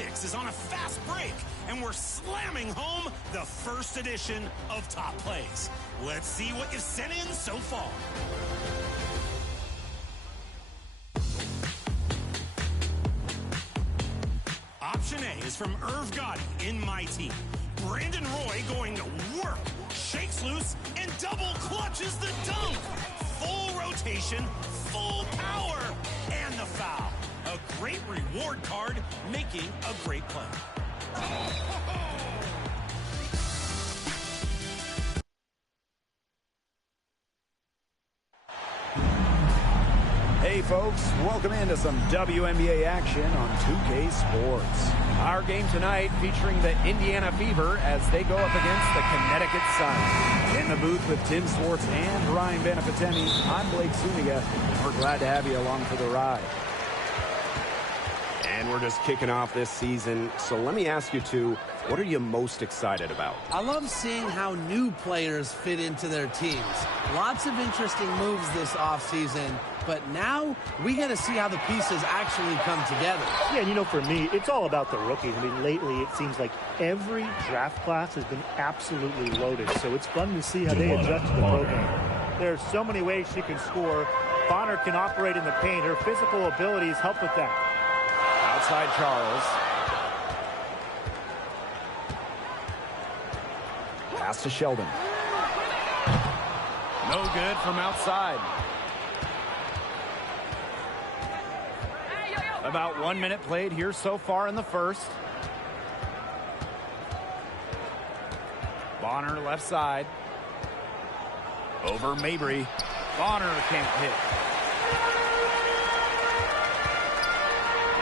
6 is on a fast break, and we're slamming home the first edition of Top Plays. Let's see what you've sent in so far. Option A is from Wnba in my team. Brandon Roy going to work, shakes loose, and double clutches the dunk. Full rotation, full power, and the foul. A great reward card, making a great play. Hey folks, welcome into some WNBA action on 2K Sports. Our game tonight featuring the Indiana Fever as they go up against the Connecticut Sun. In the booth with Tim Swartz and Ryan Benefitemi, I'm Blake Zuniga. We're glad to have you along for the ride. And we're just kicking off this season, so let me ask you two, what are you most excited about? I love seeing how new players fit into their teams. Lots of interesting moves this offseason, but now we got to see how the pieces actually come together. Yeah, and you know, for me, it's all about the rookies. I mean, lately it seems like every draft class has been absolutely loaded, so it's fun to see how they adjust to the program. There are so many ways she can score. Bonner can operate in the paint. Her physical abilities help with that. Outside Charles. Pass to Sheldon. No good from outside. About 1 minute played here so far in the first. Bonner left side. Over Mabry. Bonner can't hit.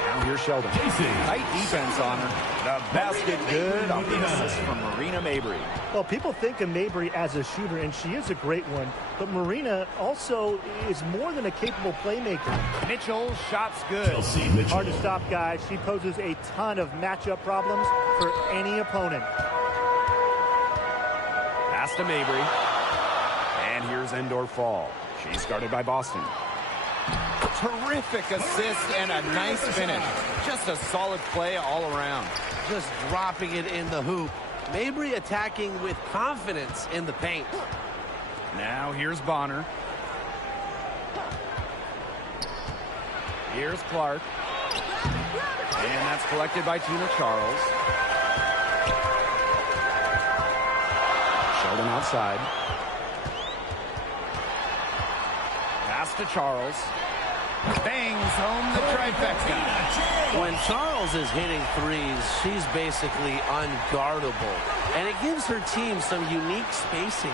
Now here's Sheldon. Tight defense on her. The basket good on the assist from Marina Mabry. Well, people think of Mabry as a shooter, and she is a great one. But Marina also is more than a capable playmaker. Mitchell, shots good. Hard to stop, guys. She poses a ton of matchup problems for any opponent. Pass to Mabry. And here's Endor Fall. She's guarded by Boston. Terrific assist and a nice finish. Just a solid play all around. Just dropping it in the hoop. Mabry attacking with confidence in the paint. Now here's Bonner. Here's Clark. And that's collected by Tina Charles. Sheldon outside. Pass to Charles. Bangs home the trifecta. When Charles is hitting threes, she's basically unguardable. And it gives her team some unique spacing.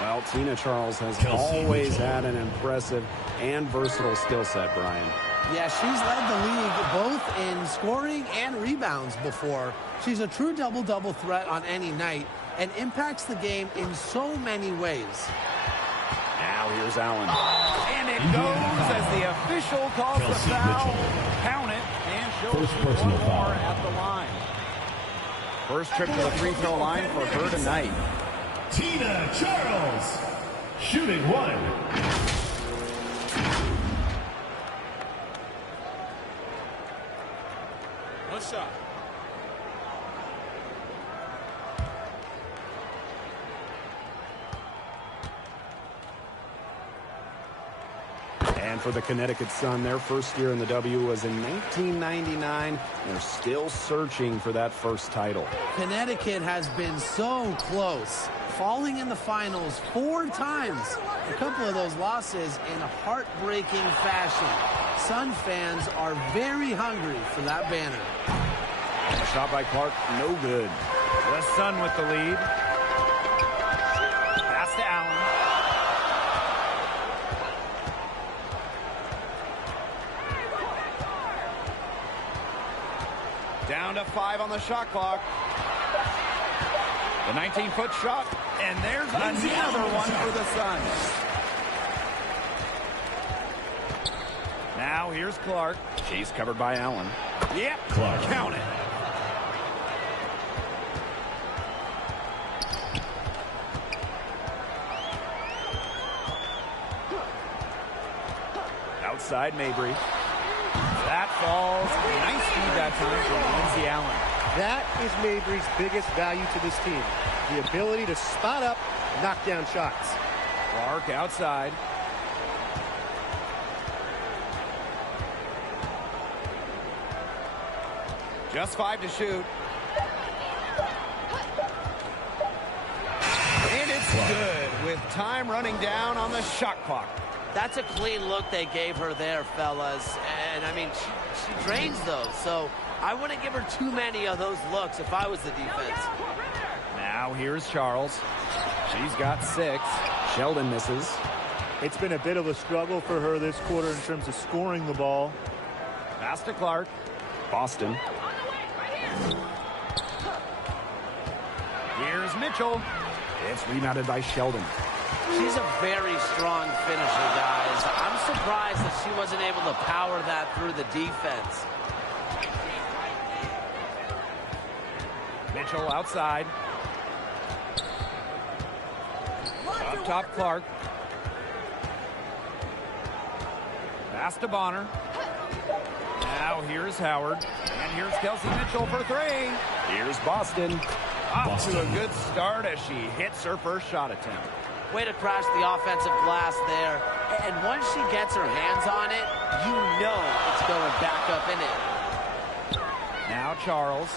Well, Tina Charles has always had an impressive and versatile skill set, Brian. Yeah, she's led the league both in scoring and rebounds before. She's a true double-double threat on any night and impacts the game in so many ways. Now here's Allen. And it goes as the official calls the foul. Count it, and she'll shoot one more at the line. First trip to the free throw line for her tonight. Tina Charles, shooting one. No shot. And for the Connecticut Sun, their first year in the W was in 1999. They're still searching for that first title. Connecticut has been so close, falling in the finals 4 times. A couple of those losses in heartbreaking fashion. Sun fans are very hungry for that banner. And a shot by Clark, no good. The Sun with the lead. Pass to Allen. Down to 5 on the shot clock. The 19-foot shot, and there's another one for the Sun. Now here's Clark. She's covered by Allen. Yep, Clark. Count it. Outside Mabry. That falls. Nice feed that time from Lindsey Allen. That is Mabry's biggest value to this team. The ability to spot up, knock down shots. Clark outside. Just 5 to shoot. And it's good with time running down on the shot clock. That's a clean look they gave her there, fellas. And, I mean, she drains those. So I wouldn't give her too many of those looks if I was the defense. Now here's Charles. She's got 6. Sheldon misses. It's been a bit of a struggle for her this quarter in terms of scoring the ball. Pass to Clark. Boston. Here's Mitchell. It's rebounded by Sheldon. She's a very strong finisher, guys. I'm surprised that she wasn't able to power that through the defense. Mitchell outside. Up top, Clark. Pass to Bonner. Now here's Howard. And here's Kelsey Mitchell for 3. Here's Boston. Off to a good start as she hits her first shot attempt. Way to crash the offensive glass there. And once she gets her hands on it, you know it's going back up in it. Now Charles.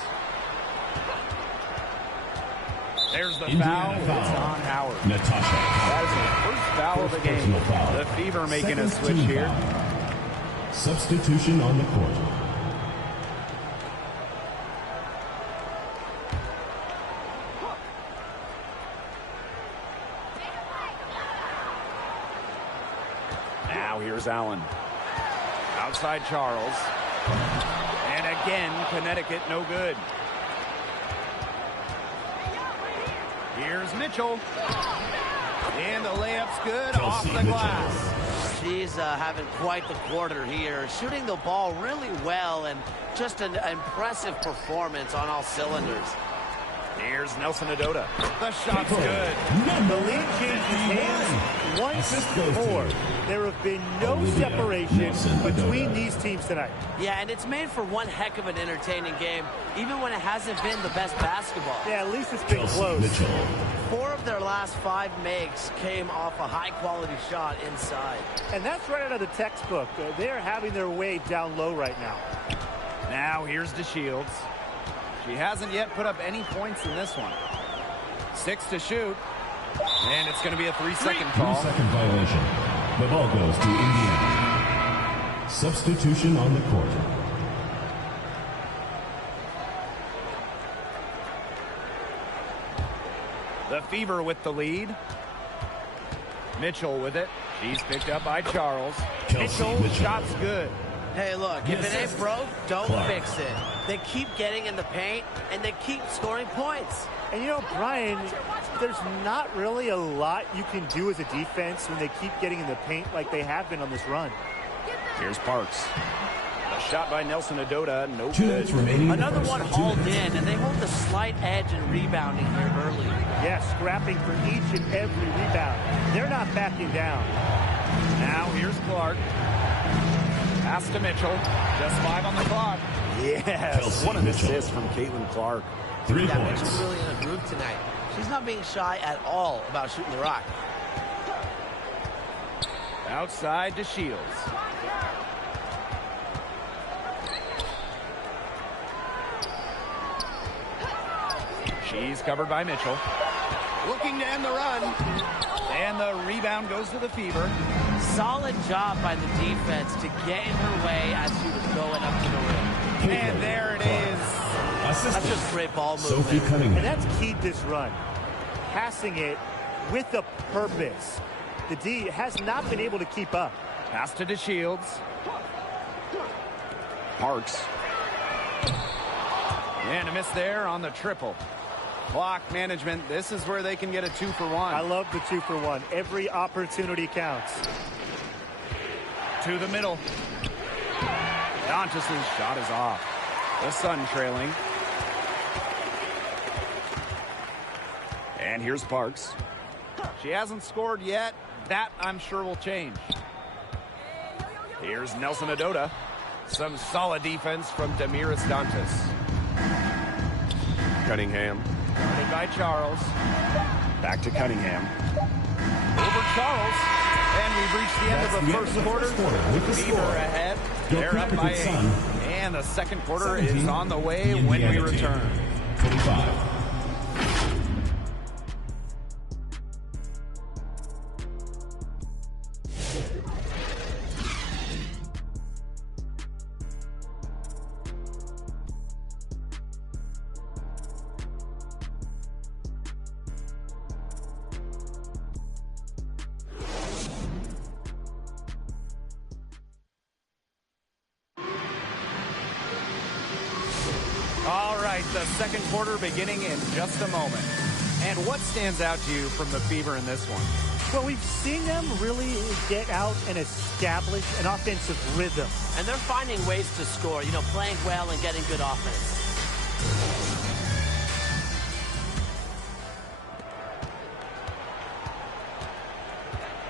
There's the Indiana foul. foul. It's on Howard. Natasha. That is the first foul of the game. Foul. The Fever making a Second switch team here. foul. Substitution on the court. Now here's Allen. Outside Charles. And again, Connecticut no good. Here's Mitchell. And the layup's good off the glass. She's having quite the quarter here, shooting the ball really well and just an impressive performance on all cylinders. Here's Nelson Adota. The shot's good. The lead changes hands once more. There have been no separation between these teams tonight. Yeah, and it's made for one heck of an entertaining game, even when it hasn't been the best basketball. Yeah, at least it's been close. 4 of their last 5 makes came off a high-quality shot inside. And that's right out of the textbook. They're having their way down low right now. Now here's DeShields. She hasn't yet put up any points in this one. 6 to shoot. And it's going to be a 3-second call. 3-second violation. The ball goes to Indiana. Substitution on the court. The Fever with the lead. Mitchell with it. She's picked up by Charles. Mitchell, shot's good. Hey, look, if it ain't broke, don't fix it. They keep getting in the paint, and they keep scoring points. And, you know, Brian, there's not really a lot you can do as a defense when they keep getting in the paint like they have been on this run. Here's Parks. A shot by Nelson Adota. No 2 good. minutes remaining. Another one hauled in, and they hold the slight edge in rebounding here early. Yeah, scrapping for each and every rebound. They're not backing down. Now here's Clark. Pass to Mitchell. Just 5 on the clock. Yes, Kelsey what an Mitchell. assist from Caitlin Clark. 3 Yeah, points. Mitchell's really in a groove tonight. She's not being shy at all about shooting the rock. Outside to Shields. She's covered by Mitchell. Looking to end the run. And the rebound goes to the Fever. Solid job by the defense to get in her way as she was going up to the rim. And there it is. That's just great ball movement. Sophie Cunningham. And that's keyed this run. Passing it with a purpose. The D has not been able to keep up. Pass to DeShields. Parks. And a miss there on the triple. Clock management. This is where they can get a 2-for-1. I love the 2-for-1. Every opportunity counts. To the middle. Donchis' shot is off. The Sun trailing. And here's Parks. She hasn't scored yet. That, I'm sure, will change. Here's Nelson Adota. Some solid defense from Demiris Dantas. Cunningham. Guarded by Charles. Back to Cunningham. Over Charles. And we've reached the end of the first quarter. Fever ahead. They're up by 8. And the second quarter is on the way when we return. 25. All right, the second quarter beginning in just a moment. And what stands out to you from the Fever in this one? Well, we've seen them really get out and establish an offensive rhythm. And they're finding ways to score, playing well and getting good offense.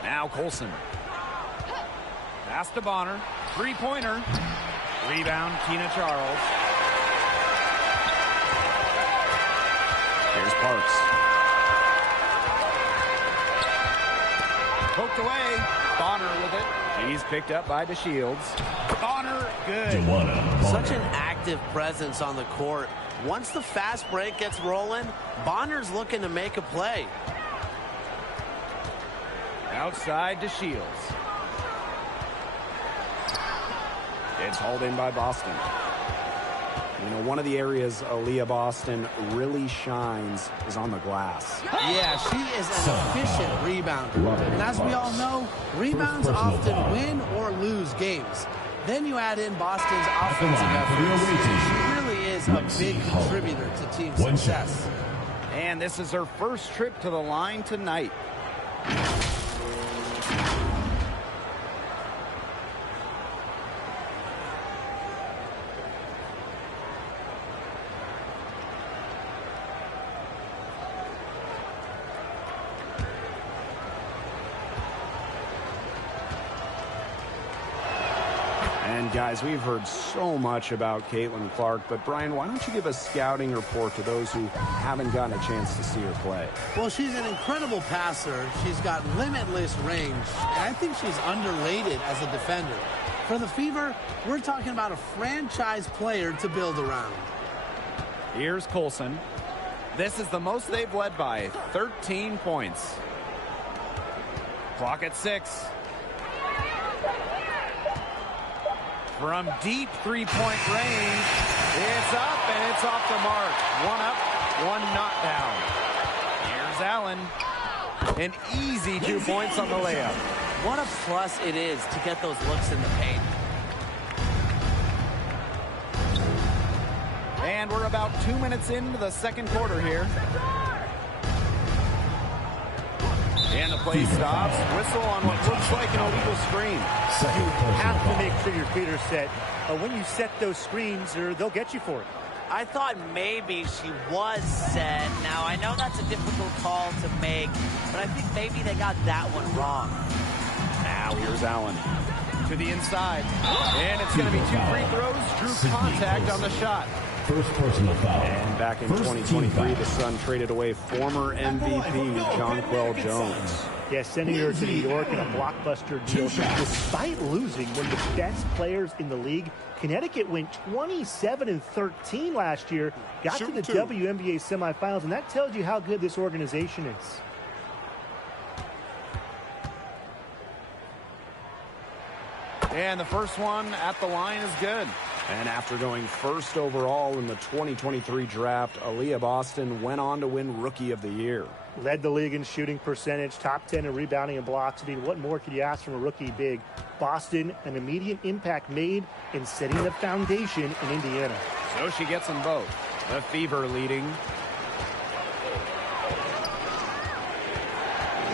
Now Colson. Pass to Bonner. Three-pointer. Rebound, Tina Charles. Here's Parks. Poked away. Bonner with it. She's picked up by DeShields. Bonner, good. Such an active presence on the court. Once the fast break gets rolling, Bonner's looking to make a play. Outside DeShields. It's hauled in by Boston. One of the areas Aaliyah Boston really shines is on the glass. Yeah, she is an efficient rebounder. And as we all know, rebounds often win or lose games. Then you add in Boston's offensive efforts. She really is a big contributor to team success. And this is her first trip to the line tonight. And guys, we've heard so much about Caitlin Clark, but Brian, why don't you give a scouting report to those who haven't gotten a chance to see her play? Well, she's an incredible passer. She's got limitless range, and I think she's underrated as a defender. For the Fever, we're talking about a franchise player to build around. Here's Colson. This is the most they've led by, 13 points. Clock at 6. From deep three-point range, it's up and it's off the mark. One up, one not down. Here's Allen. An easy 2 points on the layup. What a plus it is to get those looks in the paint. And we're about 2 minutes into the second quarter here. And the play stops. Whistle on what looks like an illegal screen. You have to make sure your feet are set. When you set those screens, they'll get you for it. I thought maybe she was set. Now, I know that's a difficult call to make, but I think maybe they got that one wrong. Now here's Allen to the inside. And it's going to be 2 free throws. Drew contact on the shot. First personal foul. And back in 2023, the Sun traded away former MVP Jonquel Jones. Yeah, sending her to New York in a blockbuster deal. Despite losing one of the best players in the league, Connecticut went 27-13 last year, got to the WNBA semifinals, and that tells you how good this organization is. And the first one at the line is good. And after going first overall in the 2023 draft, Aaliyah Boston went on to win Rookie of the Year. Led the league in shooting percentage, top 10 in rebounding and blocks. I mean, what more could you ask from a rookie big? Boston, an immediate impact made in setting the foundation in Indiana. So she gets them both. The Fever leading.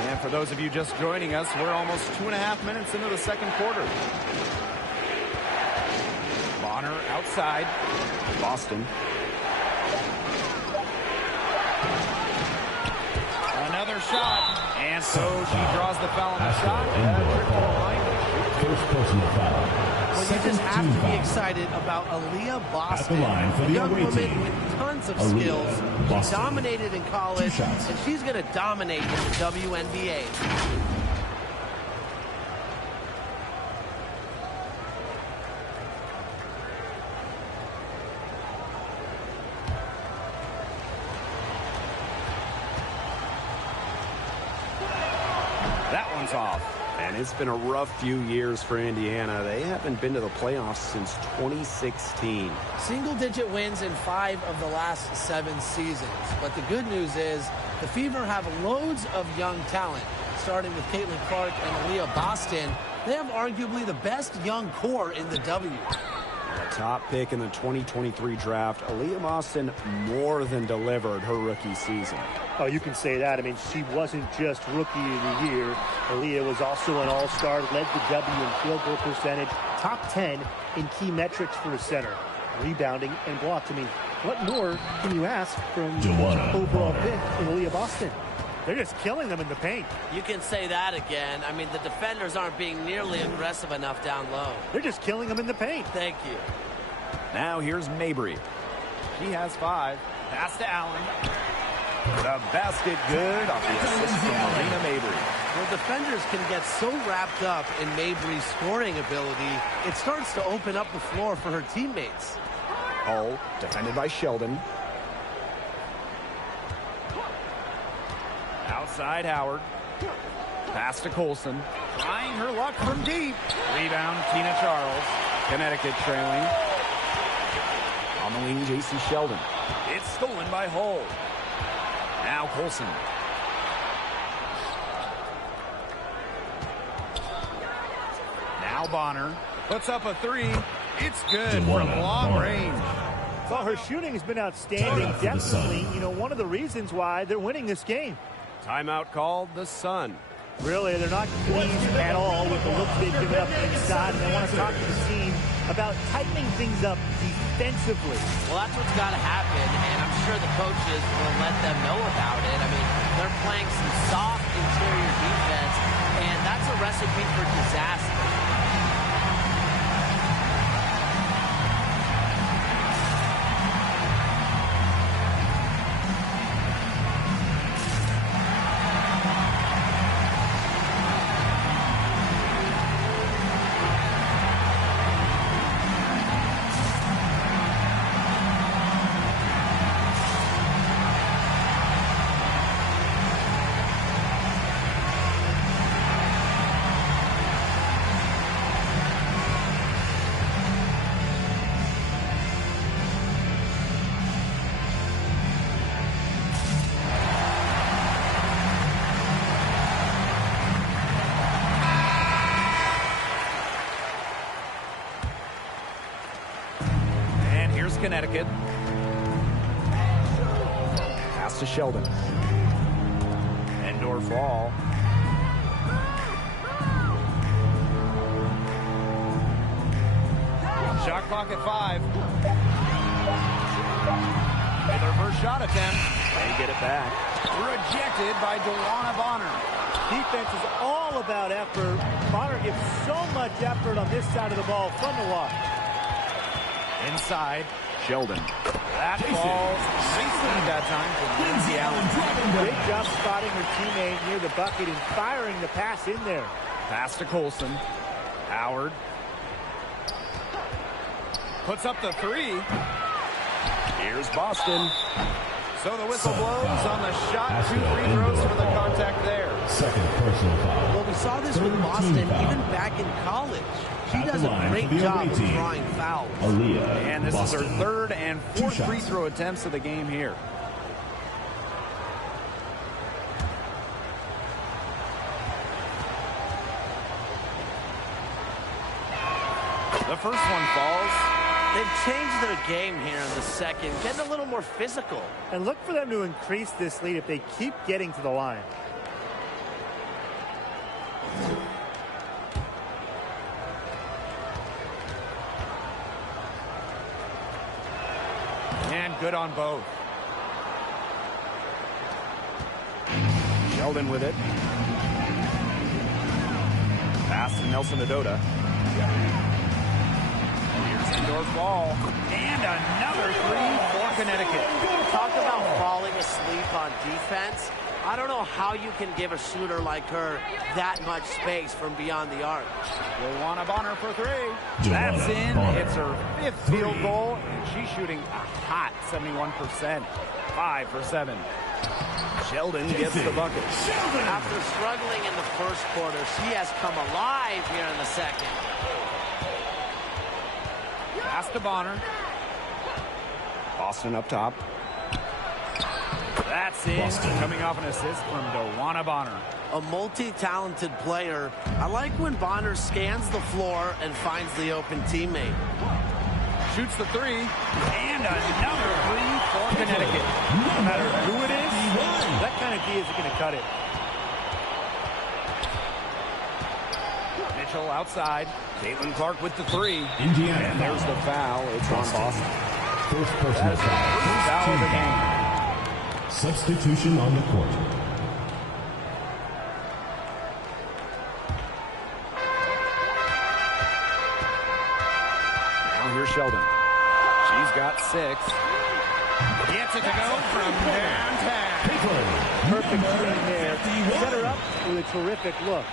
And for those of you just joining us, we're almost 2.5 minutes into the second quarter. Bonner outside. Boston. Another shot. And so she draws the foul on the shot. First personal foul. Well, you just have to be excited about Aaliyah Boston, a young woman with tons of skills. She dominated in college, and she's going to dominate in the WNBA. That one's off. And it's been a rough few years for Indiana. They haven't been to the playoffs since 2016. Single-digit wins in 5 of the last 7 seasons. But the good news is the Fever have loads of young talent. Starting with Caitlin Clark and Aaliyah Boston, they have arguably the best young core in the W. The top pick in the 2023 draft, Aaliyah Boston more than delivered her rookie season. Oh, you can say that. I mean, she wasn't just Rookie of the Year. Aaliyah was also an all-star, led the W in field goal percentage, top 10 in key metrics for a center, rebounding and blocks. I mean, what more can you ask from the overall pick in Aaliyah Boston? They're just killing them in the paint. You can say that again. I mean, the defenders aren't being nearly aggressive enough down low. They're just killing them in the paint. Thank you. Now here's Mabry. She has 5. Pass to Allen. The basket good off the assist from Marina Mabry. Well, defenders can get so wrapped up in Mabry's scoring ability, it starts to open up the floor for her teammates. Hull, defended by Sheldon. Outside Howard. Pass to Colson. Trying her luck from deep. Rebound, Tina Charles. Connecticut trailing. On the wing, J.C. Sheldon. It's stolen by Hull. Now Colson. Now Bonner puts up a 3. It's good from long range. Well, her shooting has been outstanding. Definitely, you know, one of the reasons why they're winning this game. Timeout called the Sun. Really, they're not pleased at all with the looks they've given up inside, and they want to talk to the team about tightening things up defensively. Well, that's what's got to happen, and I'm sure the coaches will let them know about it. I mean, they're playing some soft interior defense, and that's a recipe for disaster. Connecticut. Pass to Sheldon. Endor fall. Shot clock at 5. With their first shot attempt. They get it back. Rejected by Delana Bonner. Defense is all about effort. Bonner gives so much effort on this side of the ball. Fun to watch. Inside, Sheldon. That falls nicely that time for Lindsay Allen. Great job spotting her teammate near the bucket and firing the pass in there. Pass to Colson. Howard. Puts up the 3. Here's Boston. So the whistle blows on the shot. 2 free throws for the contact there. Second personal foul. Well, we saw this with Boston even back in college. She does a great job of drawing fouls. And this is her 3rd and 4th free throw attempts of the game here. The first one falls. They've changed their game here in the second, getting a little more physical. And look for them to increase this lead if they keep getting to the line. And good on both. Sheldon with it. Pass to Nelson Adota. Indoor ball. And another three for Connecticut. Talk about falling asleep on defense. I don't know how you can give a shooter like her that much space from beyond the arc. Wnba for three. That's in. It's her fifth field goal, and she's shooting a hot 71%. 5 for 7. Sheldon gets the bucket. After struggling in the first quarter, she has come alive here in the second. Pass to Bonner. Boston up top. That's in. Coming off an assist from Wnba. A multi-talented player. I like when Bonner scans the floor and finds the open teammate. Shoots the three. And another three for Connecticut. No matter who it is, that kind of D isn't going to cut it. Mitchell outside. Caitlin Clark with the three. Indiana. And there's the foul. It's on Boston. First personal Foul of the game. Substitution on the court. Now here's Sheldon. She's got 6. Gets it to go from downtown. Perfect screen there. Set her up with a terrific look.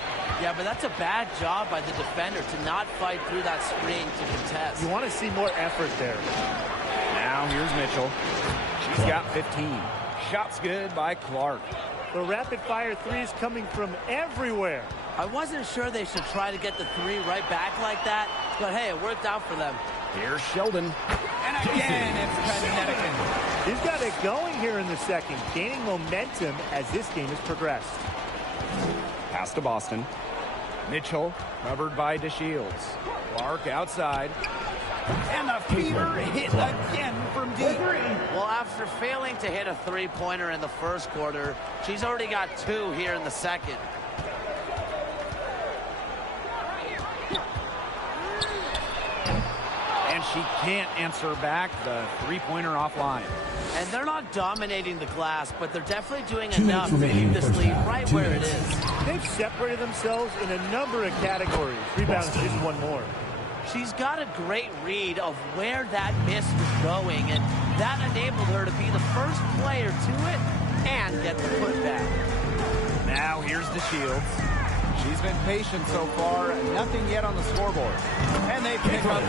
Yeah, but that's a bad job by the defender to not fight through that screen to contest. You want to see more effort there. Now here's Mitchell. She's got 15. Shot's good by Clark. The rapid-fire threes coming from everywhere. I wasn't sure they should try to get the three right back like that, but hey, it worked out for them. Here's Sheldon. And again, it's Connecticut. He's got it going here in the second, gaining momentum as this game has progressed. Pass to Boston. Mitchell covered by DeShields. Clark outside. And the fever hit again from deep. Well, after failing to hit a three-pointer in the first quarter, she's already got 2 here in the second. And she can't answer back the three-pointer offline. And they're not dominating the glass, but they're definitely doing enough to keep this lead right where it is. They've separated themselves in a number of categories. Rebounds just one more. She's got a great read of where that miss was going, and that enabled her to be the first player to it and get the putback. Now here's DeShields. She's been patient so far. Nothing yet on the scoreboard. And they pick up 2.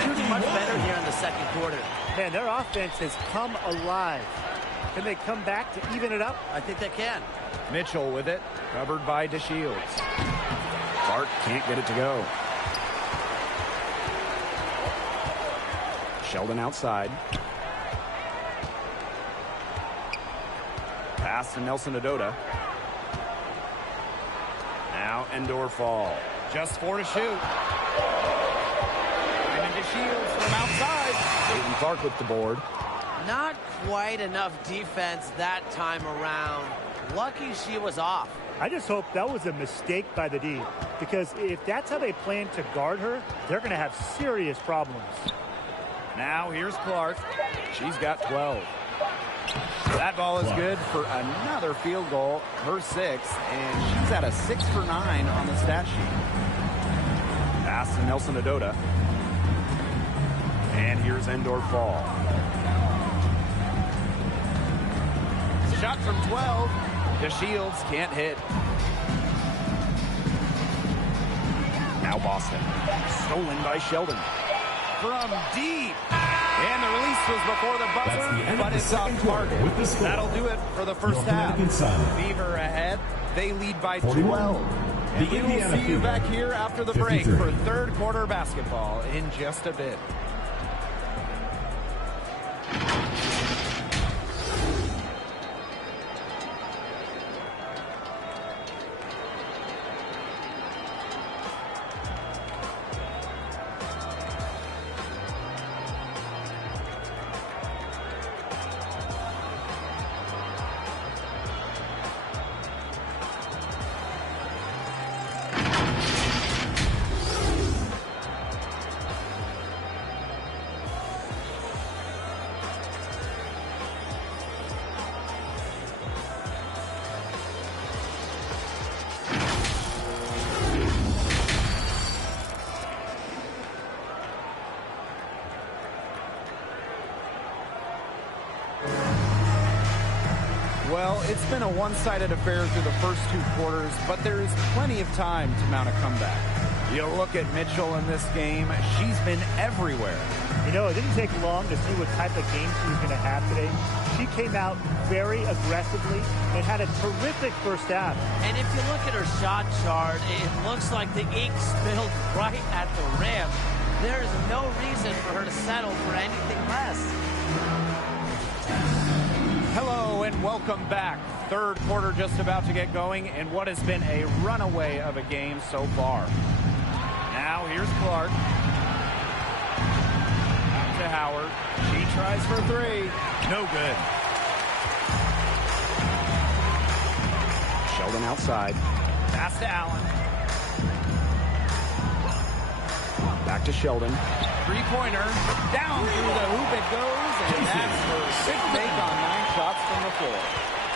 Shooting much better here in the second quarter. Man, their offense has come alive. Can they come back to even it up? I think they can. Mitchell with it, covered by DeShields. Clark can't get it to go. Sheldon outside. Pass to Nelson Adota. Now Endor fall. Just 4 to shoot. And DeShields from outside. Caitlin Clark with the board. Not quite enough defense that time around. Lucky she was off. I just hope that was a mistake by the D, because if that's how they plan to guard her, they're going to have serious problems. Now here's Clark. She's got 12. That ball is good for another field goal, her 6th, and she's at a 6 for 9 on the stat sheet. Pass to Nelson Adota. And here's Endor fall. Shot from 12. DeShields can't hit. Now Boston. Stolen by Sheldon. From deep. And the release was before the buzzer, but it's off target. That'll do it for the first half. Fever ahead. They lead by 12. And we will see you back here after the break for third quarter basketball in just a bit. Well, it's been a one-sided affair through the first 2 quarters, but there is plenty of time to mount a comeback. You look at Mitchell in this game, she's been everywhere. You know, it didn't take long to see what type of game she was going to have today. She came out very aggressively and had a terrific first half. And if you look at her shot chart, it looks like the ink spilled right at the rim. There is no reason for her to settle for anything less. Hello and welcome back. Third quarter just about to get going in what has been a runaway of a game so far. Now here's Clark. Out to Howard. She tries for 3. No good. Sheldon outside. Pass to Allen. Back to Sheldon. Three-pointer. Down through the hoop it goes, and that's her 6th take on 9 shots from the floor.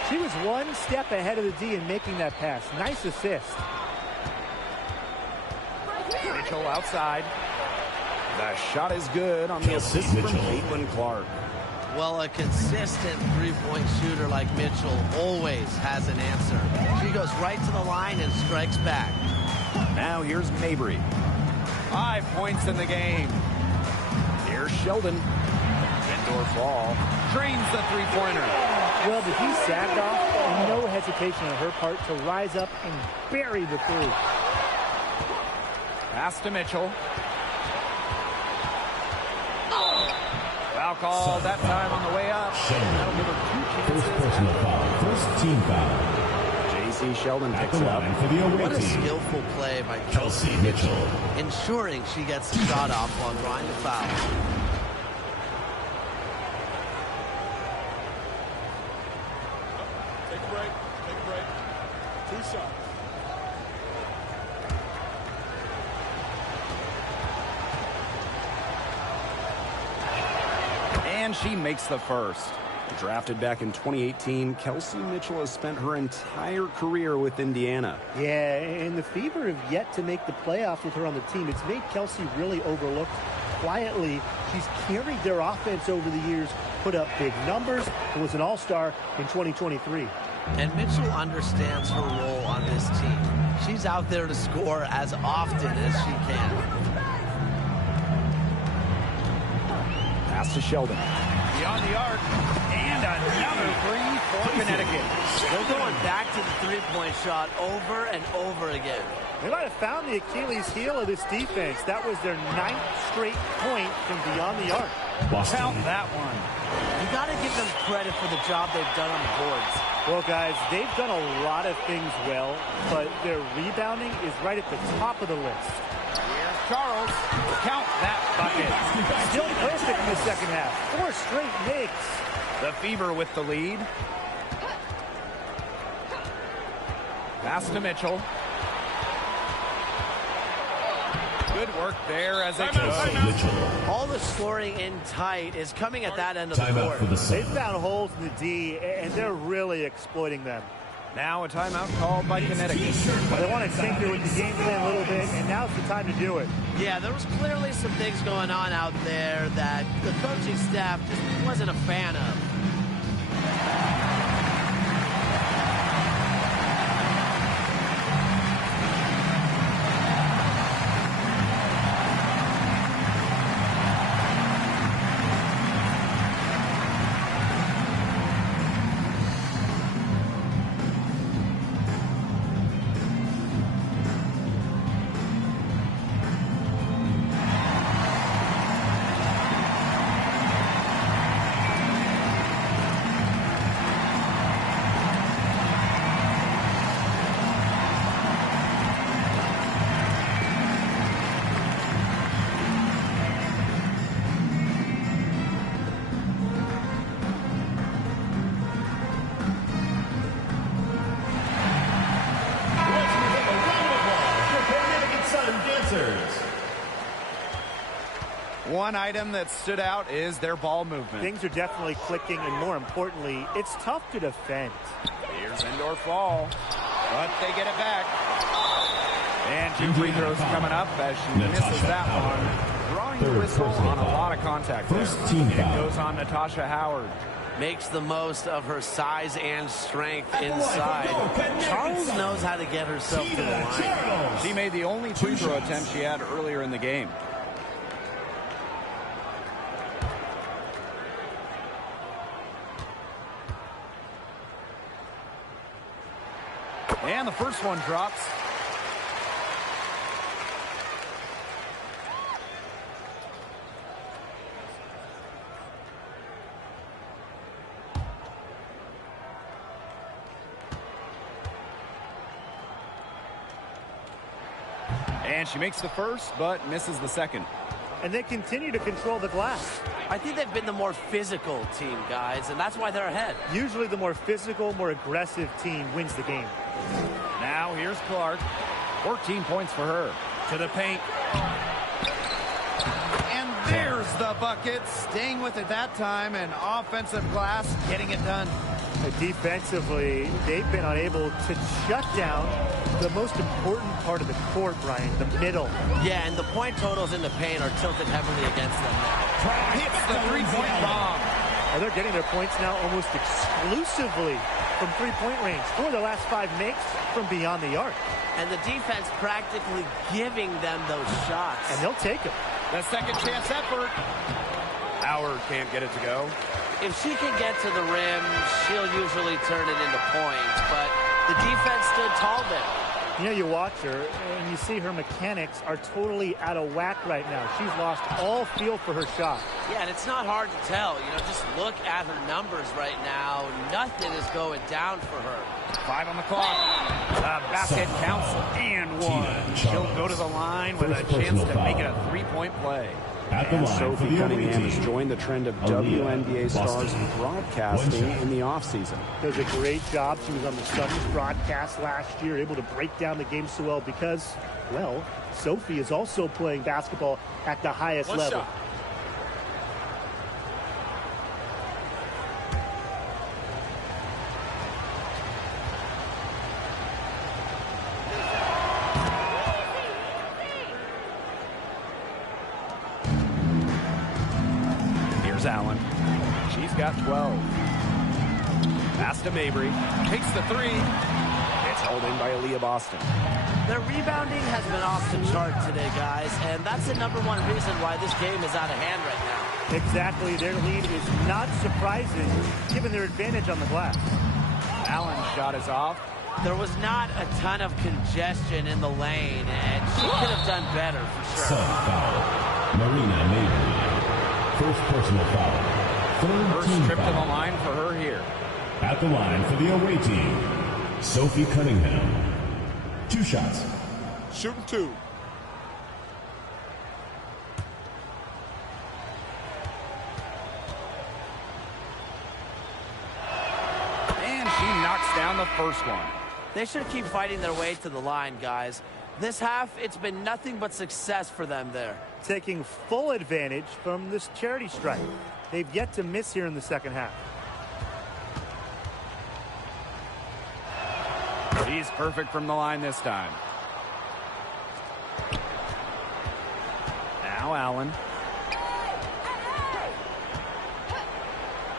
She was one step ahead of the D in making that pass. Nice assist. Mitchell outside. The shot is good on the assist from Caitlin Clark. Well, a consistent three-point shooter like Mitchell always has an answer. She goes right to the line and strikes back. Now here's Mabry. 5 points in the game. Here's Sheldon. Indoor ball. Drains the three-pointer. Well, the D sagged off. No hesitation on her part to rise up and bury the 3. Pass to Mitchell. Foul call that time on the way up. That'll give her 2 chances. First personal foul. First team foul. J.C. Sheldon picks it up. For the away What a team. skillful play by Kelsey Mitchell. ensuring she gets the shot off while drawing the foul. Take a break. 2 shots. And she makes the first. Drafted back in 2018, Kelsey Mitchell has spent her entire career with Indiana. Yeah, and the Fever have yet to make the playoffs with her on the team. It's made Kelsey really overlooked. Quietly, she's carried their offense over the years, put up big numbers, and was an all-star in 2023. And Mitchell understands her role on this team. She's out there to score as often as she can. Pass to Sheldon. Beyond the arc. And another 3 for Connecticut. They're going back to the three-point shot over and over again. They might have found the Achilles heel of this defense. That was their 9th straight point from beyond the arc. Count that one. You got to give them credit for the job they've done on the boards. Well, guys, they've done a lot of things well, but their rebounding is right at the top of the list. Here's Charles. Count that bucket. Still perfect in the second half. 4 straight makes. The Fever with the lead. Pass to Mitchell. Good work there as it goes. All the scoring in tight is coming at that end of the Timeout court. for the They've Sun. found holes in the D, and they're really exploiting them. Now a timeout called by Connecticut. They want to tinker with the game plan a little bit, and now's the time to do it. Yeah, there was clearly some things going on out there that the coaching staff just wasn't a fan of. One item that stood out is their ball movement. Things are definitely clicking, and more importantly, it's tough to defend. Here's indoor fall, but they get it back. And 2 free throws coming up as she misses that one. Drawing the whistle on a lot of contact there. First team It foul. goes on Natasha Howard. makes the most of her size and strength inside. Charles knows how to get herself to the line. She made the only free throw attempt she had earlier in the game. And the first one drops. And she makes the first, but misses the second. And they continue to control the glass. I think they've been the more physical team, guys, and that's why they're ahead. Usually the more physical, more aggressive team wins the game. Now here's Clark. 14 points for her. To the paint. And there's the bucket. Staying with it that time, and offensive glass getting it done. Defensively, they've been unable to shut down the most important part of the court, Brian, the middle. Yeah, and the point totals in the paint are tilted heavily against them now. Hits the three-point bomb. They're getting their points now almost exclusively from three-point range. 4 of the last 5 makes from beyond the arc. And the defense practically giving them those shots. And they'll take them. The second chance effort. Howard can't get it to go. If she can get to the rim, she'll usually turn it into points. But the defense stood tall there. You know, you watch her, and you see her mechanics are totally out of whack right now. She's lost all feel for her shot. Yeah, and it's not hard to tell. You know, just look at her numbers right now. Nothing is going down for her. 5 on the clock. The basket counts and 1. She'll go to the line with a chance to make it a 3-point play. And Sophie Cunningham has joined the trend of WNBA stars broadcasting in the offseason. Does a great job. She was on the Suns broadcast last year, able to break down the game so well because, well, Sophie is also playing basketball at the highest level. Shot. Allen. She's got 12. Pass to Mabry. Takes the 3. It's held in by Aaliyah Boston. Their rebounding has been off the chart today, guys, and that's the #1 reason why this game is out of hand right now. Exactly. Their lead is not surprising, given their advantage on the glass. Allen's shot is off. There was not a ton of congestion in the lane, and she could have done better for sure. Sub foul. Marina Mabry. First personal foul. First trip to the line for her here. At the line for the away team, Sophie Cunningham. 2 shots. Shooting 2. And she knocks down the first one. They should keep fighting their way to the line, guys. This half, it's been nothing but success for them there. Taking full advantage from this charity strike. They've yet to miss here in the second half. She's perfect from the line this time. Now Allen.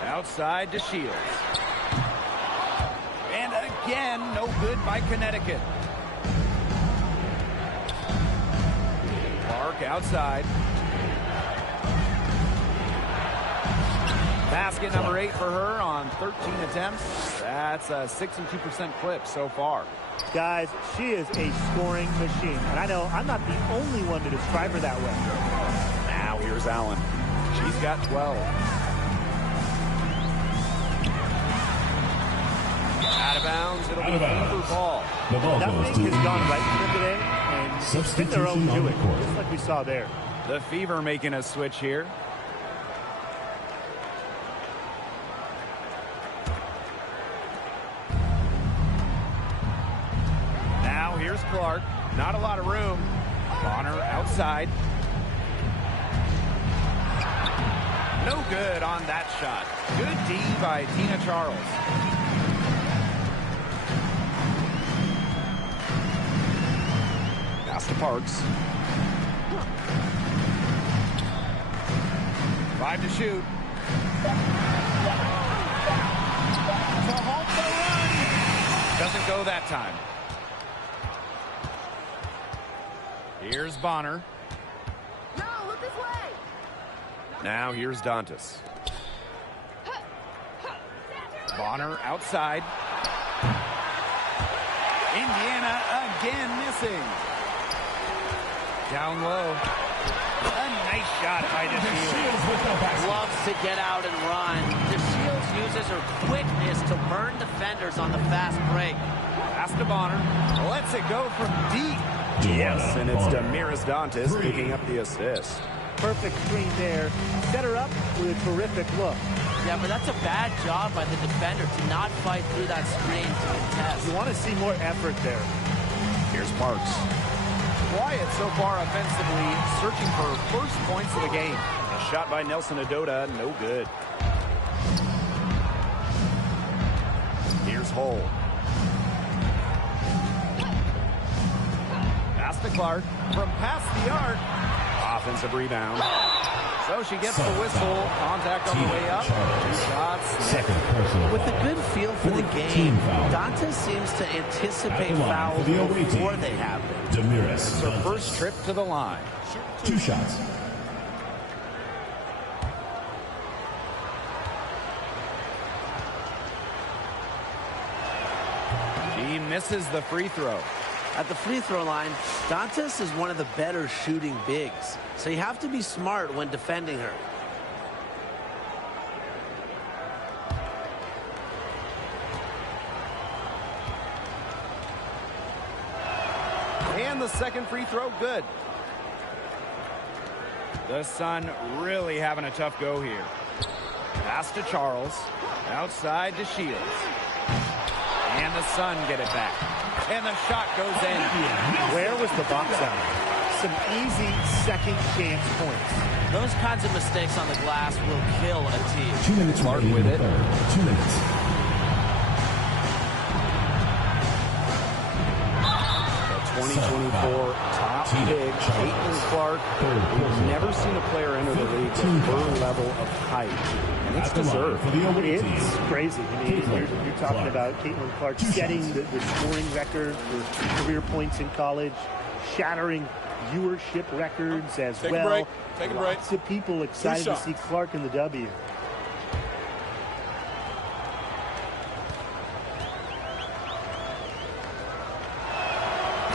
Outside to Shields. And again, no good by Connecticut. Clark outside. Basket number 8 for her on 13 attempts. That's a 62% clip so far. Guys, she is a scoring machine. And I know I'm not the only one to describe her that way. Now here's Allen. She's got 12. Out of bounds. It'll be Fever ball. The ball goes Nothing to has gone right for them today. And it's been their own doing, just like we saw there. The Fever making a switch here. Now here's Clark. Not a lot of room. Bonner outside. No good on that shot. Good D by Tina Charles. Pass to Parks. 5 to shoot. go that time. Here's Bonner. No, look this way. Now here's Dantas. Bonner outside. Indiana again missing. Down low. A nice shot by DeShields. Loves to get out and run. DeShields uses her quickness to burn defenders on the fast break. Pass to Bonner. Lets it go from deep. Yes, and it's Damiris Dantas picking up the assist. Perfect screen there. Set her up with a terrific look. Yeah, but that's a bad job by the defender to not fight through that screen to contest. You want to see more effort there. Here's Parks. Quiet so far offensively, searching for first points of the game. A shot by Nelson Adota, no good. Here's Hull. Pass to Clark from past the arc. Offensive rebound. So she gets the whistle. Contact on the way up. 2 shots. Second personal. With a good feel for the game, Dantas seems to anticipate fouls before they happen. Damiris. Her first trip to the line. 2 shots. She misses the free throw. At the free throw line, Dantas is one of the better shooting bigs, so you have to be smart when defending her. And the second free throw, good. The Sun really having a tough go here. Pass to Charles. Outside to Shields. And the Sun get it back. And the shot goes in. Where was the box out? Some easy second chance points. Those kinds of mistakes on the glass will kill a team. 2 minutes Clark remaining with in it. the third. 2 minutes. The 2024 top pick, Caitlin Clark. We've never seen a player enter the league with her level of height. And it's deserved. For the away It's team. crazy. I mean, you're talking about Caitlin Clark setting the scoring record for career points in college, shattering viewership records as Take well. a break. Take a break. Lots of people excited to see Clark in the W.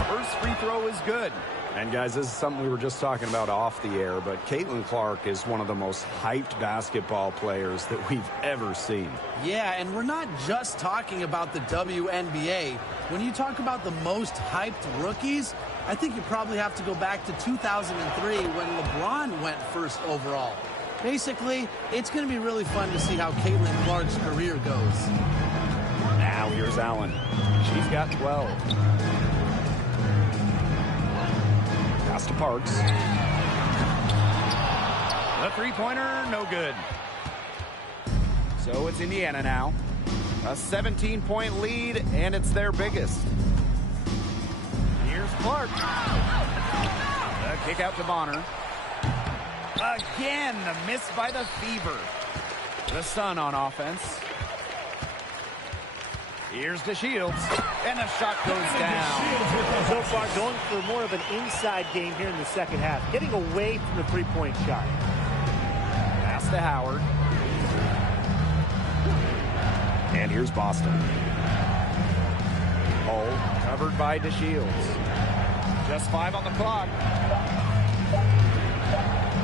First free throw is good. And guys, this is something we were just talking about off the air, but Caitlin Clark is one of the most hyped basketball players that we've ever seen. Yeah, and we're not just talking about the WNBA. When you talk about the most hyped rookies, I think you probably have to go back to 2003 when LeBron went first overall. Basically, it's going to be really fun to see how Caitlin Clark's career goes. Now here's Allen. She's got 12. Pass to Parks. The three-pointer, no good. So it's Indiana now. A 17-point lead, and it's their biggest. Here's Clark. The kick out to Bonner. Again, the miss by the Fever. The Sun on offense. Here's DeShields, and the shot goes down. So far, going for more of an inside game here in the second half, getting away from the three-point shot. Pass to Howard. And here's Boston. Hull covered by DeShields. Just 5 on the clock.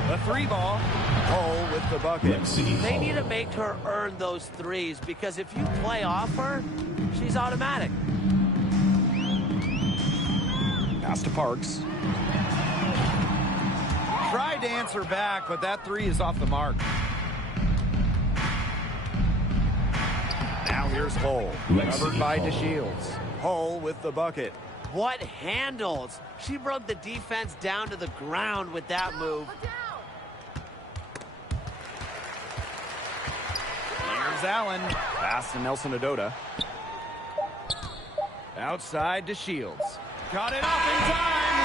The 3-ball. Hull with the bucket. They need to make her earn those threes, because if you play off her, she's automatic. Pass to Parks. Tried to answer back, but that 3 is off the mark. Now here's Hull. Covered by DeShields. Hull with the bucket. What handles? She brought the defense down to the ground with that move. Here's Allen. Pass to Nelson Adota. Outside to Shields. Got it off in time.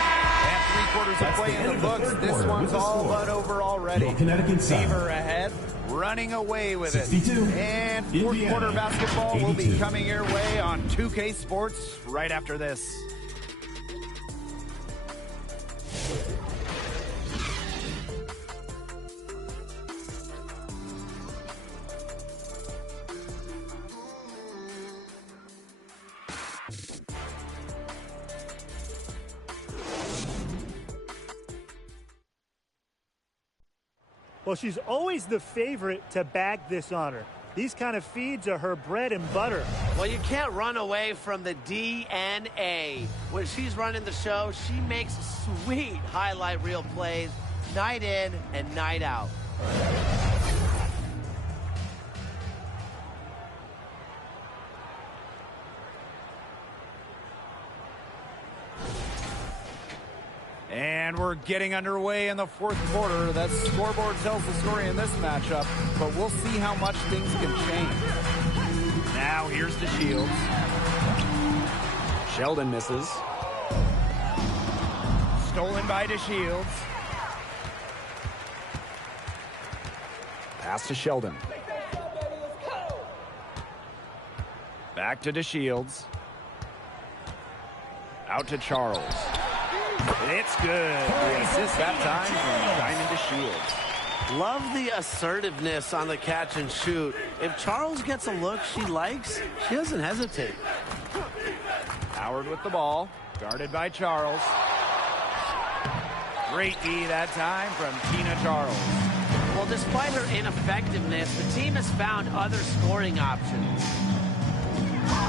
And 3/4 of play in the books. This one's all but over already. Connecticut Fever ahead. running away with it. 62. And fourth Indiana, quarter basketball will be 82. coming your way on 2K Sports right after this. Well, she's always the favorite to bag this honor. These kind of feeds are her bread and butter. Well, you can't run away from the DNA. When she's running the show, she makes sweet highlight reel plays night in and night out. And we're getting underway in the fourth quarter. That scoreboard tells the story in this matchup, but we'll see how much things can change. Now here's DeShields. Sheldon misses. Stolen by DeShields. Pass to Sheldon. Back to DeShields. Out to Charles. It's good. The assist that time from Diamond DeShields. Love the assertiveness on the catch and shoot. If Charles gets a look she likes, she doesn't hesitate. Howard with the ball, guarded by Charles. Great D that time from Tina Charles. Well, despite her ineffectiveness, the team has found other scoring options.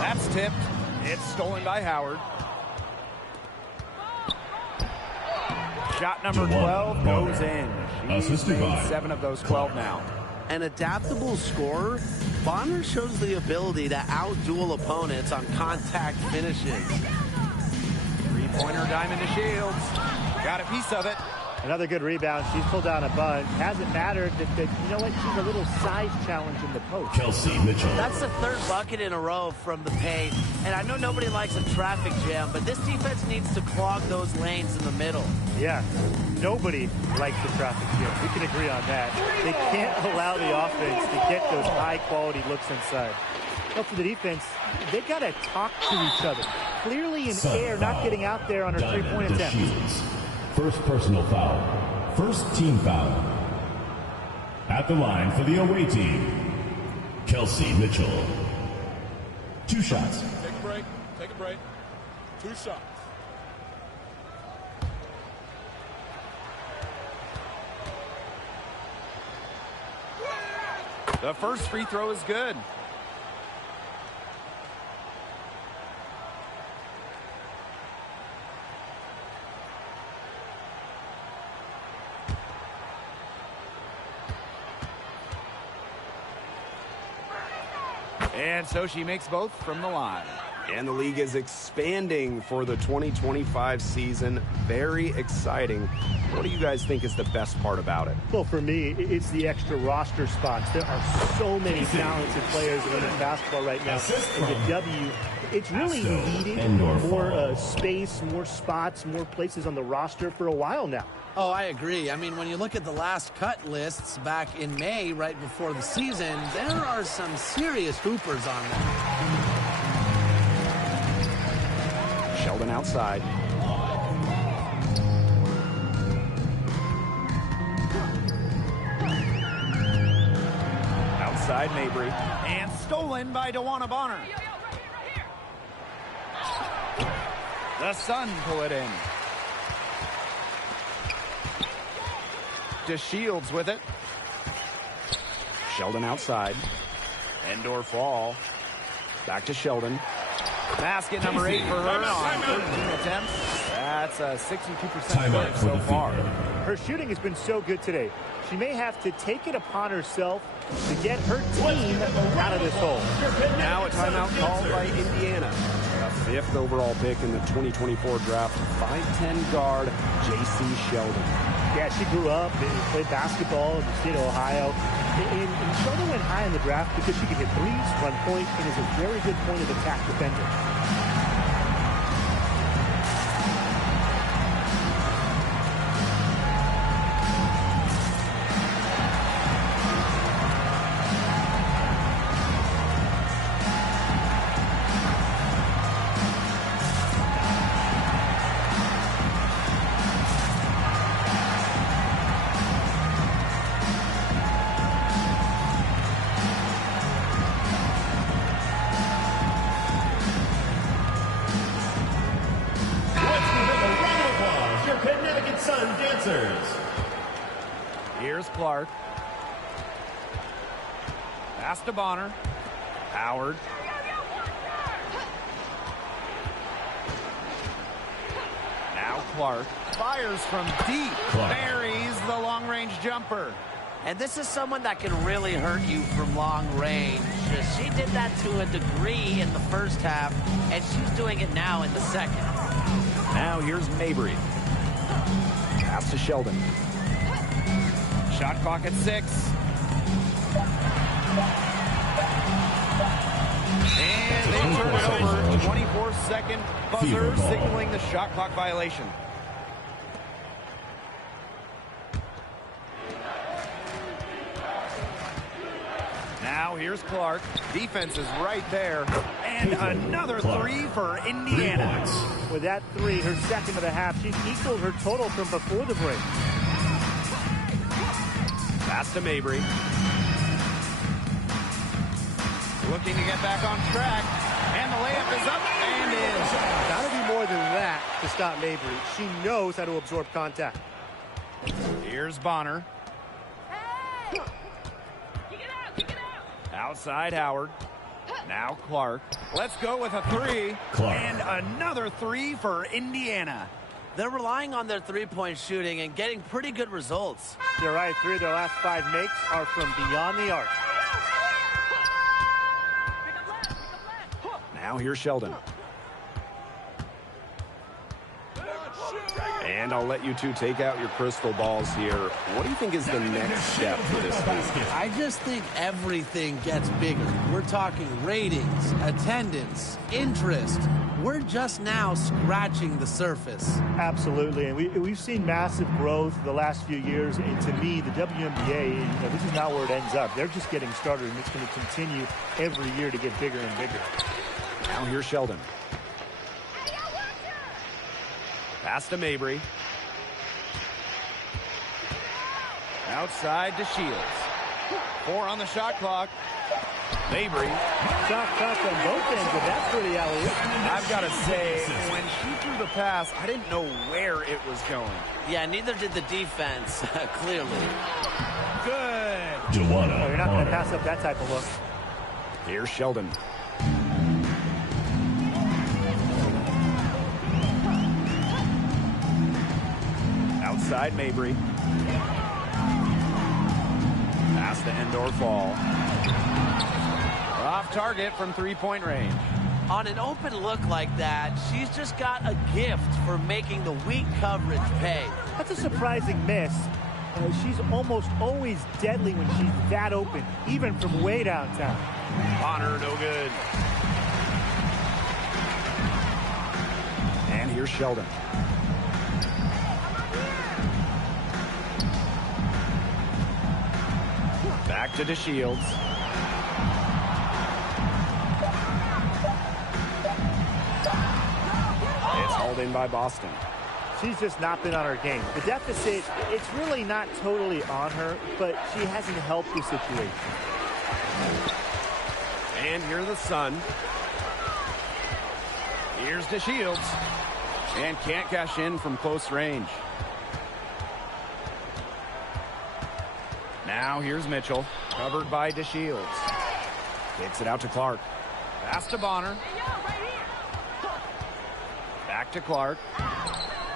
That's tipped. It's stolen by Howard. Shot number 12 goes in. She's made 7 of those 12 now. An adaptable scorer, Bonner shows the ability to outduel opponents on contact finishes. Three-pointer Diamond DeShields. Got a piece of it. Another good rebound. She's pulled down a bunch. Hasn't mattered that you know what? She's a little size challenge in the post. Kelsey Mitchell. That's the third bucket in a row from the paint. And I know nobody likes a traffic jam, but this defense needs to clog those lanes in the middle. Yeah, nobody likes the traffic jam. We can agree on that. They can't allow the offense to get those high-quality looks inside. Now for the defense, they got to talk to each other. Clearly in air, not getting out there on her three-point attempt. First personal foul. First team foul. At the line for the away team, Kelsey Mitchell. 2 shots. Take a break. Take a break. 2 shots. The first free throw is good. And so she makes both from the line. And the league is expanding for the 2025 season. Very exciting. What do you guys think is the best part about it? Well, for me, it's the extra roster spots. There are so many talented players in women's basketball right now. And the W, it's really needed more space, more spots, more places on the roster for a while now. Oh, I agree. I mean, when you look at the last cut lists back in May, right before the season, there are some serious hoopers on there. Sheldon outside. Outside Mabry. And stolen by Wnba Bonner. The Sun pull it in. DeShields with it. Sheldon outside. Indoor fall. Back to Sheldon. Basket number 8 for her on 13 attempts. That's a 62% clip so far. Her shooting has been so good today. She may have to take it upon herself to get her team out of this hole. Now a timeout called by Indiana. A 5th overall pick in the 2024 draft, 5'10 guard J.C. Sheldon. Yeah, she grew up and played basketball in the state of Ohio. And Sheldon went high in the draft because she can hit threes, run point, and is a very good point of attack defender. Clark. Pass to Bonner. Howard. Now Clark. Fires from deep. Clark. Buries the long-range jumper. And this is someone that can really hurt you from long range. She did that to a degree in the first half, and she's doing it now in the second. Now here's Mabry. Pass to Sheldon. Shot clock at 6. And they turn it over. 24-second buzzer signaling the shot clock violation. Now here's Clark. Defense is right there. And another three for Indiana. With that three, her second of the half, she's equaled her total from before the break. Pass to Mabry. Looking to get back on track. And the layup is up and in. Gotta be more than that to stop Mabry. She knows how to absorb contact. Here's Bonner. Hey! Kick it out! Outside Howard. Now Clark. Let's go with a three. Clark. And another three for Indiana. They're relying on their three-point shooting and getting pretty good results. You're right, 3 of their last 5 makes are from beyond the arc. Now here's Sheldon. And I'll let you two take out your crystal balls here. What do you think is the next step for this team? I just think everything gets bigger. We're talking ratings, attendance, interest. We're just now scratching the surface. Absolutely, and we've seen massive growth the last few years, and to me, the WNBA, this is not where it ends up. They're just getting started, and it's going to continue every year to get bigger and bigger. Now here's Sheldon. Pass to Mabry. Outside to Shields. 4 on the shot clock. Mabry. Shot clock on both ends, but that's pretty alley-oop. I've got to say, when she threw the pass, I didn't know where it was going. Yeah, neither did the defense, clearly. Good. You're not going to pass up that type of look. Here's Sheldon. Outside Mabry. Pass to Endor Fall. Off target from three-point range. On an open look like that, she's just got a gift for making the weak coverage pay. That's a surprising miss. She's almost always deadly when she's that open, even from way downtown. Bonner, no good. And here's Sheldon. Back to DeShields. It's hauled in by Boston. She's just not been on her game. The deficit, it's really not totally on her, but she hasn't helped the situation. And here's the Sun. Here's DeShields. And can't cash in from close range. Now here's Mitchell, covered by DeShields. Takes it out to Clark. Pass to Bonner. Back to Clark.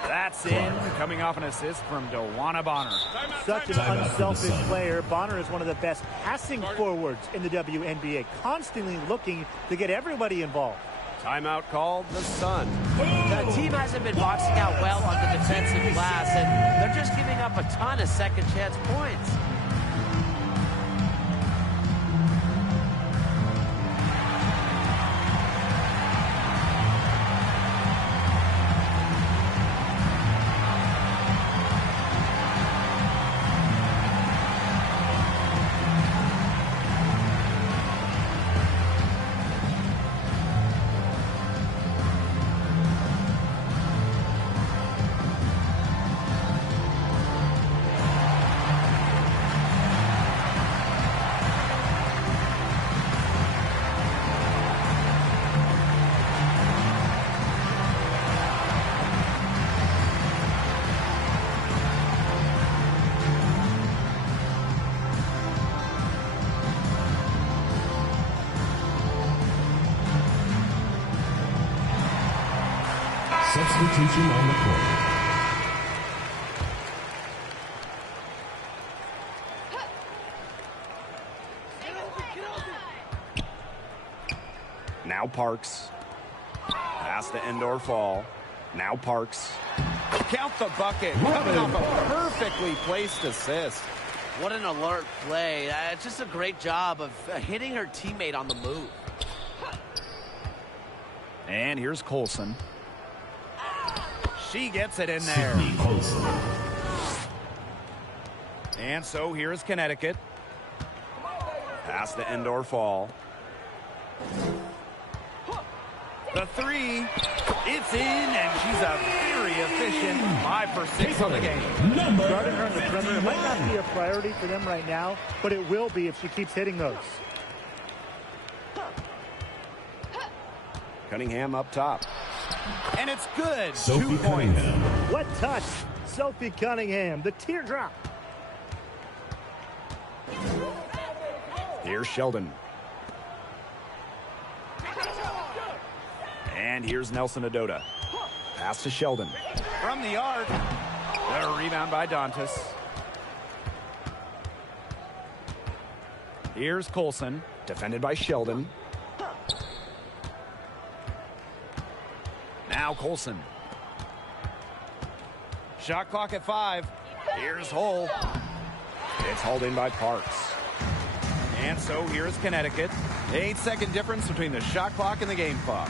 That's in, coming off an assist from Wnba Bonner. Such an unselfish player. Bonner is one of the best passing forwards in the WNBA, constantly looking to get everybody involved. Timeout called the Sun. The team hasn't been boxing out well on the defensive glass, and they're just giving up a ton of second chance points. Substitution on the court. Now Parks. Pass to end or fall. Now Parks. Count the bucket. Coming off a perfectly placed assist. What an alert play. Just a great job of hitting her teammate on the move. And here's Colson. She gets it in there. And so here's Connecticut. Pass to end or fall. The three, it's in, and she's a very efficient 5 for 6 on the game. Guarding her in the perimeter might not be a priority for them right now, but it will be if she keeps hitting those. Cunningham up top. And it's good. Sophie 2 points. Cunningham. What touch? Sophie Cunningham, the teardrop. Here's Sheldon. And here's Nelson Adota. Pass to Sheldon. From the arc. The rebound by Dantas. Here's Colson. Defended by Sheldon. Now Colson. Shot clock at 5. Here's Hull. It's hauled in by Parks. And so here's Connecticut. 8-second difference between the shot clock and the game clock.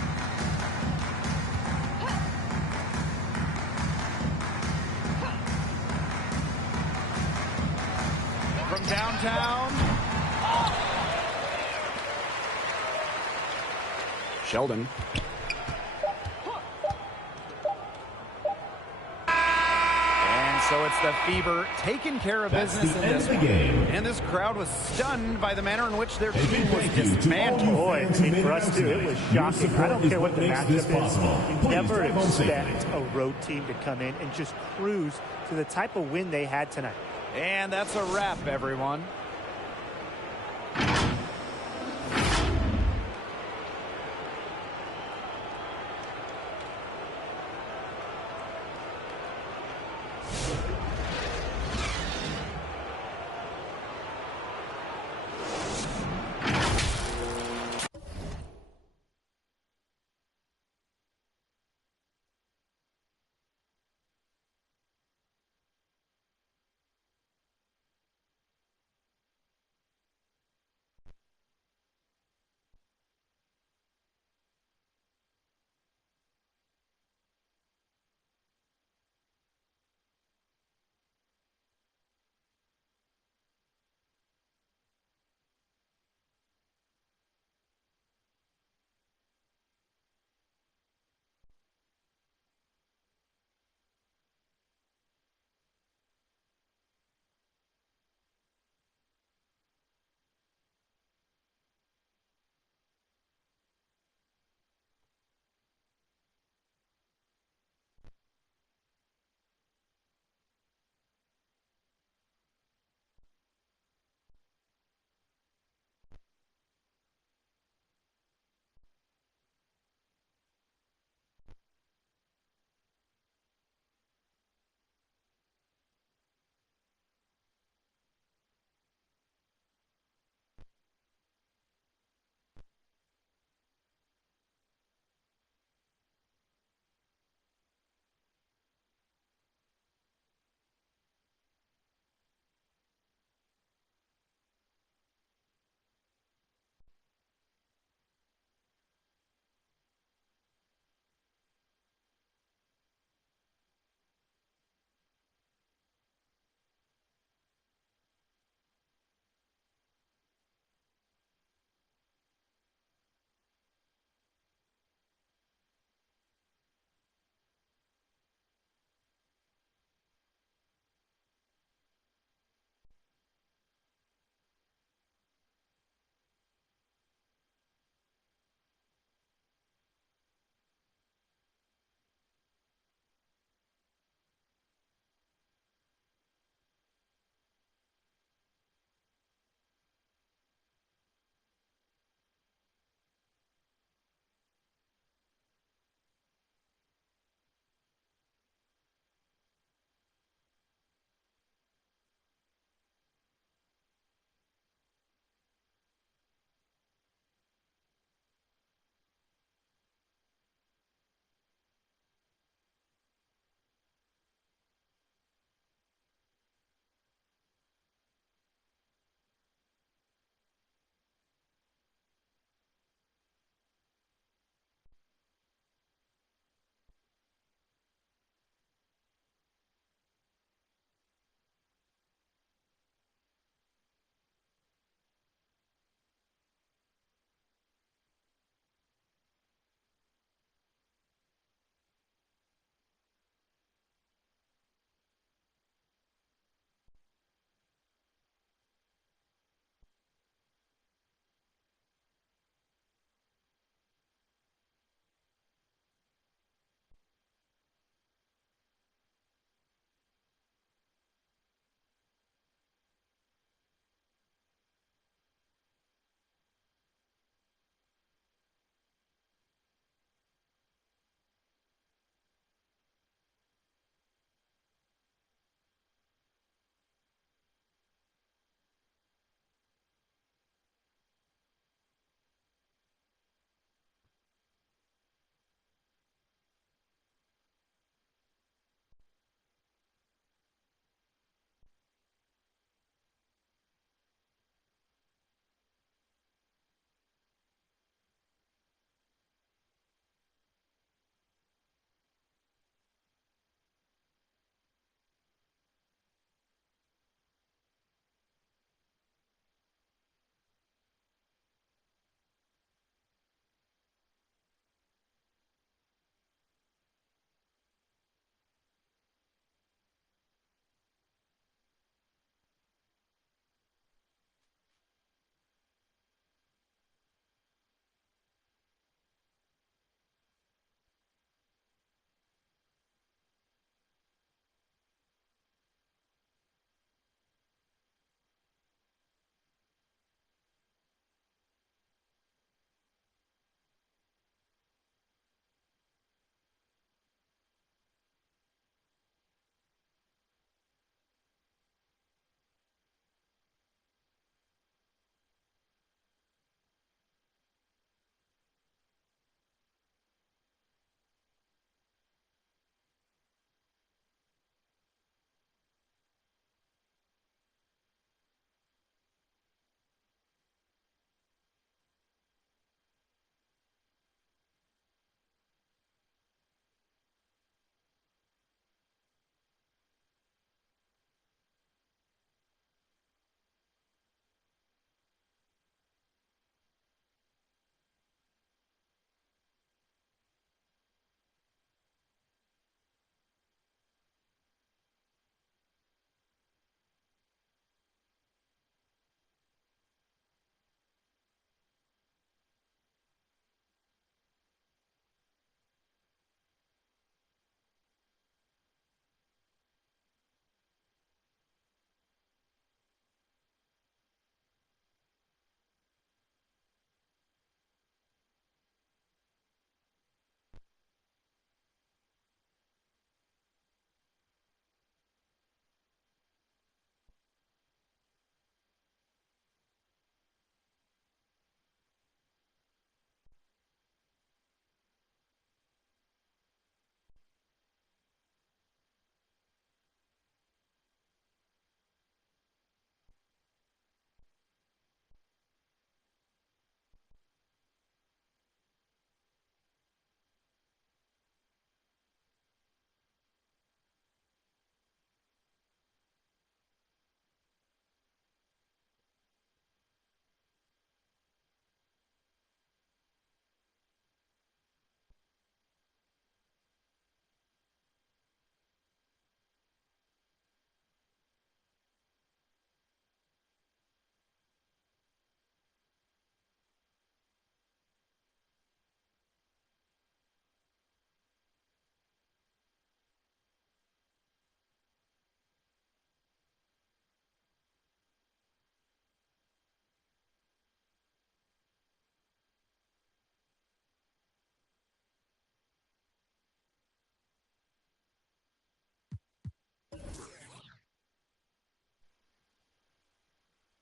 From downtown. Sheldon. So it's the Fever taking care of business in this one. And this crowd was stunned by the manner in which their team was dismantled. Boy, I mean, for us too, it was shocking. I don't care what the matchup is. You never expect a road team to come in and just cruise to the type of win they had tonight. And that's a wrap, everyone.